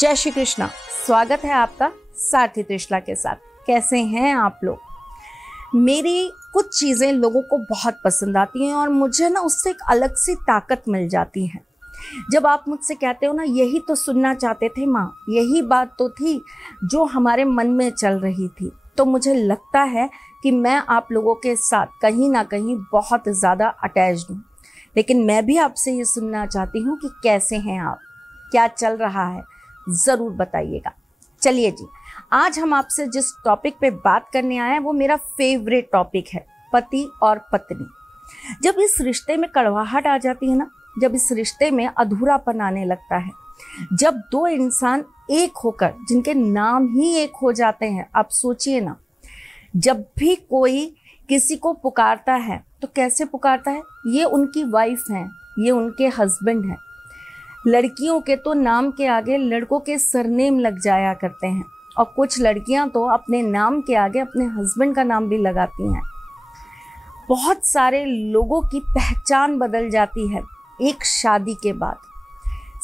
जय श्री कृष्णा। स्वागत है आपका साथी त्रिशला के साथ। कैसे हैं आप लोग? मेरी कुछ चीज़ें लोगों को बहुत पसंद आती हैं और मुझे ना उससे एक अलग सी ताकत मिल जाती है। जब आप मुझसे कहते हो ना, यही तो सुनना चाहते थे माँ, यही बात तो थी जो हमारे मन में चल रही थी, तो मुझे लगता है कि मैं आप लोगों के साथ कहीं ना कहीं बहुत ज़्यादा अटैच्ड हूँ। लेकिन मैं भी आपसे ये सुनना चाहती हूँ कि कैसे हैं आप, क्या चल रहा है, ज़रूर बताइएगा। चलिए जी, आज हम आपसे जिस टॉपिक पे बात करने आए हैं वो मेरा फेवरेट टॉपिक है, पति और पत्नी। जब इस रिश्ते में कड़वाहट आ जाती है ना, जब इस रिश्ते में अधूरापन आने लगता है, जब दो इंसान एक होकर जिनके नाम ही एक हो जाते हैं, आप सोचिए ना, जब भी कोई किसी को पुकारता है तो कैसे पुकारता है? ये उनकी वाइफ हैं, ये उनके हस्बैंड हैं। लड़कियों के तो नाम के आगे लड़कों के सरनेम लग जाया करते हैं और कुछ लड़कियां तो अपने नाम के आगे अपने हस्बैंड का नाम भी लगाती हैं। बहुत सारे लोगों की पहचान बदल जाती है एक शादी के बाद।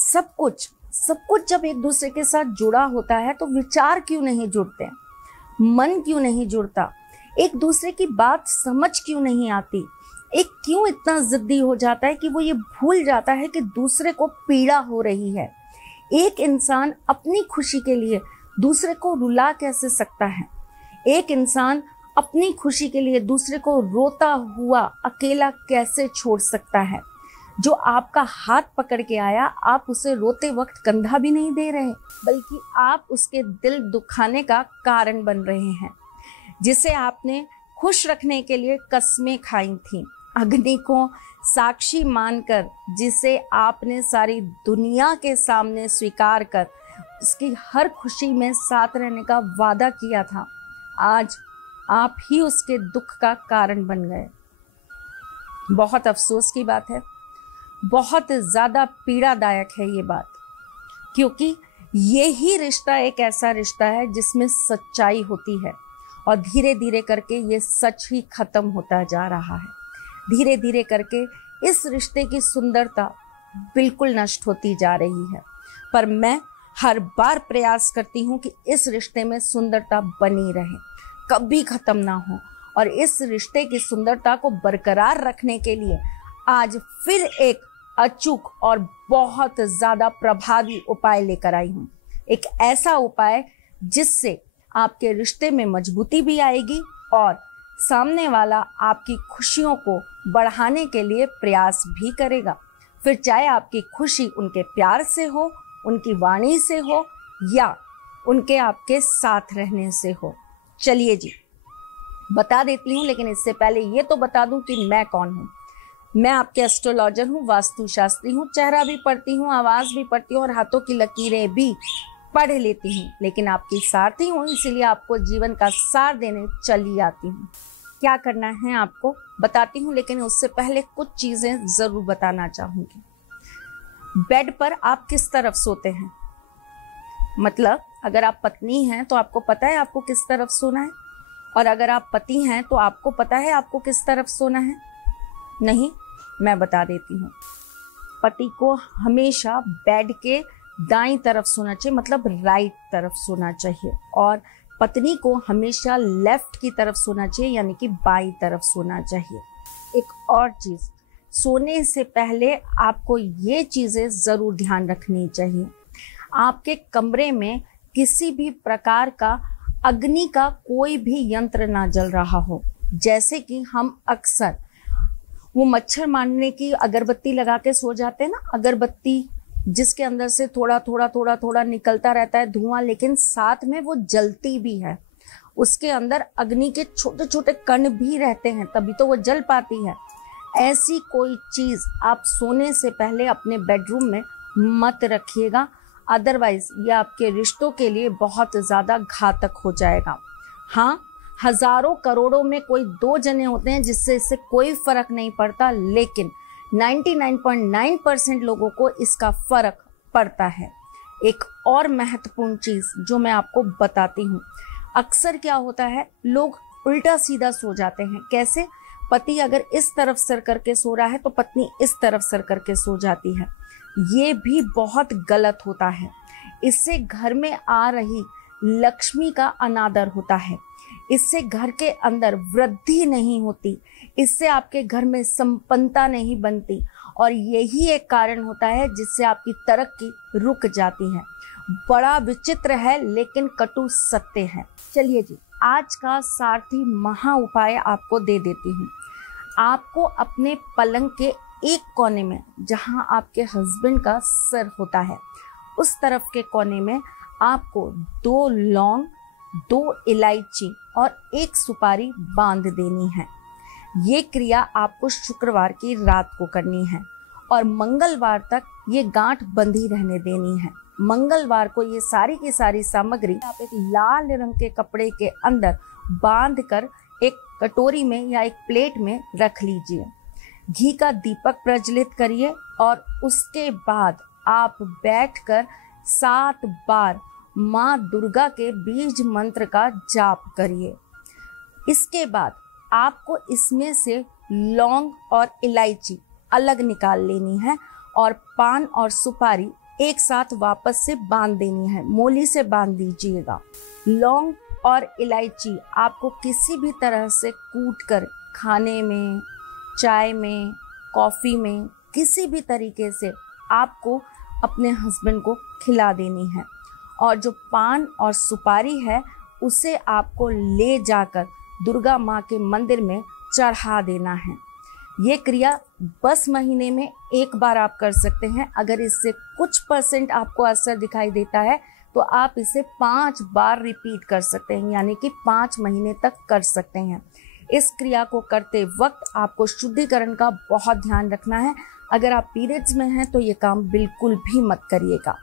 सब कुछ जब एक दूसरे के साथ जुड़ा होता है तो विचार क्यों नहीं जुड़ते, मन क्यों नहीं जुड़ता, एक दूसरे की बात समझ क्यों नहीं आती, एक क्यों इतना जिद्दी हो जाता है कि वो ये भूल जाता है कि दूसरे को पीड़ा हो रही है। एक इंसान अपनी खुशी के लिए दूसरे को रुला कैसे सकता है? एक इंसान अपनी खुशी के लिए दूसरे को रोता हुआ अकेला कैसे छोड़ सकता है? जो आपका हाथ पकड़ के आया, आप उसे रोते वक्त कंधा भी नहीं दे रहे, बल्कि आप उसके दिल दुखाने का कारण बन रहे हैं। जिसे आपने खुश रखने के लिए कस्में खाई थीं, अग्नि को साक्षी मानकर, जिसे आपने सारी दुनिया के सामने स्वीकार कर उसकी हर खुशी में साथ रहने का वादा किया था, आज आप ही उसके दुख का कारण बन गए। बहुत अफसोस की बात है, बहुत ज़्यादा पीड़ादायक है ये बात, क्योंकि ये ही रिश्ता एक ऐसा रिश्ता है जिसमें सच्चाई होती है और धीरे धीरे करके ये सच ही खत्म होता जा रहा है। धीरे धीरे करके इस रिश्ते की सुंदरता बिल्कुल नष्ट होती जा रही है। पर मैं हर बार प्रयास करती हूँ कि इस रिश्ते में सुंदरता बनी रहे, कभी ख़त्म ना हो। और इस रिश्ते की सुंदरता को बरकरार रखने के लिए आज फिर एक अचूक और बहुत ज़्यादा प्रभावी उपाय लेकर आई हूँ। एक ऐसा उपाय जिससे आपके रिश्ते में मजबूती भी आएगी और सामने वाला आपकी खुशियों को बढ़ाने के लिए प्रयास भी करेगा। फिर चाहे आपकी खुशी उनके प्यार से हो, उनकी वाणी से हो या उनके आपके साथ रहने से हो। चलिए जी, बता देती हूँ, लेकिन इससे पहले ये तो बता दूँ कि मैं कौन हूँ। मैं आपके एस्ट्रोलॉजर हूँ, वास्तुशास्त्री हूँ, चेहरा भी पढ़ती हूँ, आवाज़ भी पढ़ती हूँ और हाथों की लकीरें भी पढ़ लेती हूँ। लेकिन आपकी सारथी हूँ, इसीलिए आपको जीवन का सार देने चली आती हूँ। क्या करना है आपको बताती हूँ, लेकिन उससे पहले कुछ चीज़ें ज़रूर बताना चाहूँगी। बेड पर आप किस तरफ सोते हैं? मतलब अगर आप पत्नी हैं तो आपको पता है आपको किस तरफ सोना है, और अगर आप पति हैं तो आपको पता है आपको किस तरफ सोना है? नहीं, मैं बता देती हूँ। पति को हमेशा बेड के दाईं तरफ सोना चाहिए, मतलब राइट तरफ सोना चाहिए, और पत्नी को हमेशा लेफ्ट की तरफ सोना चाहिए, यानी कि बाईं तरफ सोना चाहिए। एक और चीज़, सोने से पहले आपको ये चीज़ें ज़रूर ध्यान रखनी चाहिए। आपके कमरे में किसी भी प्रकार का अग्नि का कोई भी यंत्र ना जल रहा हो। जैसे कि हम अक्सर वो मच्छर मारने की अगरबत्ती लगा के सो जाते हैं ना, अगरबत्ती जिसके अंदर से थोड़ा थोड़ा निकलता रहता है धुआं, लेकिन साथ में वो जलती भी है। उसके अंदर अग्नि के छोटे छोटे कण भी रहते हैं, तभी तो वो जल पाती है। ऐसी कोई चीज़ आप सोने से पहले अपने बेडरूम में मत रखिएगा, अदरवाइज ये आपके रिश्तों के लिए बहुत ज़्यादा घातक हो जाएगा। हाँ, हज़ारों करोड़ों में कोई 2 जने होते हैं जिससे इससे कोई फ़र्क नहीं पड़ता, लेकिन 99.9% लोगों को इसका फ़र्क पड़ता है। एक और महत्वपूर्ण चीज़ जो मैं आपको बताती हूँ, अक्सर क्या होता है, लोग उल्टा सीधा सो जाते हैं। कैसे? पति अगर इस तरफ सर करके सो रहा है तो पत्नी इस तरफ सर करके सो जाती है। ये भी बहुत गलत होता है। इससे घर में आ रही लक्ष्मी का अनादर होता है, इससे घर के अंदर वृद्धि नहीं होती, इससे आपके घर में संपन्नता नहीं बनती और यही एक कारण होता है जिससे आपकी तरक्की रुक जाती है। बड़ा विचित्र है लेकिन कटु सत्य है। चलिए जी, आज का सारथी महा उपाय आपको दे देती हूँ। आपको अपने पलंग के एक कोने में, जहाँ आपके हस्बैंड का सर होता है, उस तरफ के कोने में आपको 2 लौंग, 2 इलायची और 1 सुपारी बांध देनी है। ये क्रिया आपको शुक्रवार की रात को करनी है और मंगलवार तक ये गांठ बंधी रहने देनी है। मंगलवार को ये सारी की सारी सामग्री आप एक लाल रंग के कपड़े के अंदर बांधकर एक कटोरी में या एक प्लेट में रख लीजिए। घी का दीपक प्रज्वलित करिए और उसके बाद आप बैठकर 7 बार माँ दुर्गा के बीज मंत्र का जाप करिए। इसके बाद आपको इसमें से लौंग और इलायची अलग निकाल लेनी है और पान और सुपारी एक साथ वापस से बांध देनी है। मोली से बांध दीजिएगा। लौंग और इलायची आपको किसी भी तरह से कूटकर खाने में, चाय में, कॉफ़ी में, किसी भी तरीके से आपको अपने हस्बैंड को खिला देनी है। और जो पान और सुपारी है उसे आपको ले जाकर दुर्गा माँ के मंदिर में चढ़ा देना है। ये क्रिया 10 महीने में एक बार आप कर सकते हैं। अगर इससे कुछ % आपको असर दिखाई देता है तो आप इसे 5 बार रिपीट कर सकते हैं, यानी कि 5 महीने तक कर सकते हैं। इस क्रिया को करते वक्त आपको शुद्धिकरण का बहुत ध्यान रखना है। अगर आप पीरियड्स में हैं तो ये काम बिल्कुल भी मत करिएगा।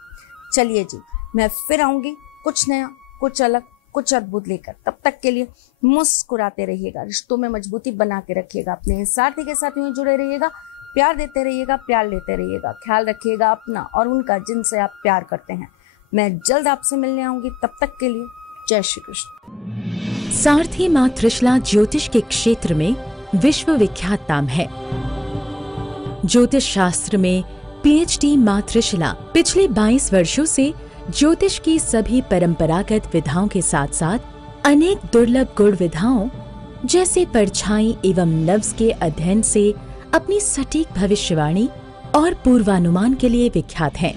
चलिए जी, मैं फिर आऊँगी कुछ नया, कुछ अलग, कुछ अद्भुत लेकर। तब तक के लिए मुस्कुराते रहिएगा, रिश्तों में मजबूती बना के रखिएगा, अपने साथी के साथ यूं जुड़े रहिएगा, प्यार देते रहिएगा, प्यार लेते रहिएगा। ख्याल रखिएगा अपना और उनका जिनसे आप प्यार करते हैं। मैं जल्द आपसे मिलने आऊंगी। तब तक के लिए जय श्री कृष्ण। सारथी माँ त्रिशला ज्योतिष के क्षेत्र में विश्व विख्यात नाम है। ज्योतिष शास्त्र में PhD माँ त्रिशला पिछले 22 वर्षों से ज्योतिष की सभी परंपरागत विधाओं के साथ साथ अनेक दुर्लभ गुण विधाओं जैसे परछाई एवं लफ्ज के अध्ययन से अपनी सटीक भविष्यवाणी और पूर्वानुमान के लिए विख्यात हैं।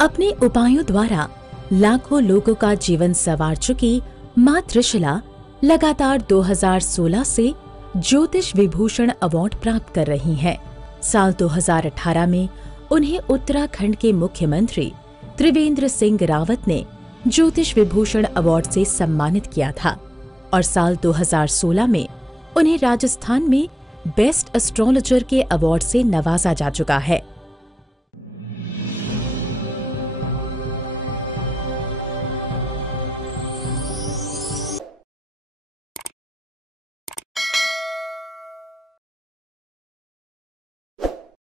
अपने उपायों द्वारा लाखों लोगों का जीवन संवार चुकी माँ त्रिशला लगातार 2016 से ज्योतिष विभूषण अवार्ड प्राप्त कर रही हैं। साल 2018 में उन्हें उत्तराखंड के मुख्यमंत्री त्रिवेंद्र सिंह रावत ने ज्योतिष विभूषण अवार्ड से सम्मानित किया था और साल 2016 में उन्हें राजस्थान में बेस्ट एस्ट्रोलॉजर के अवार्ड से नवाजा जा चुका है।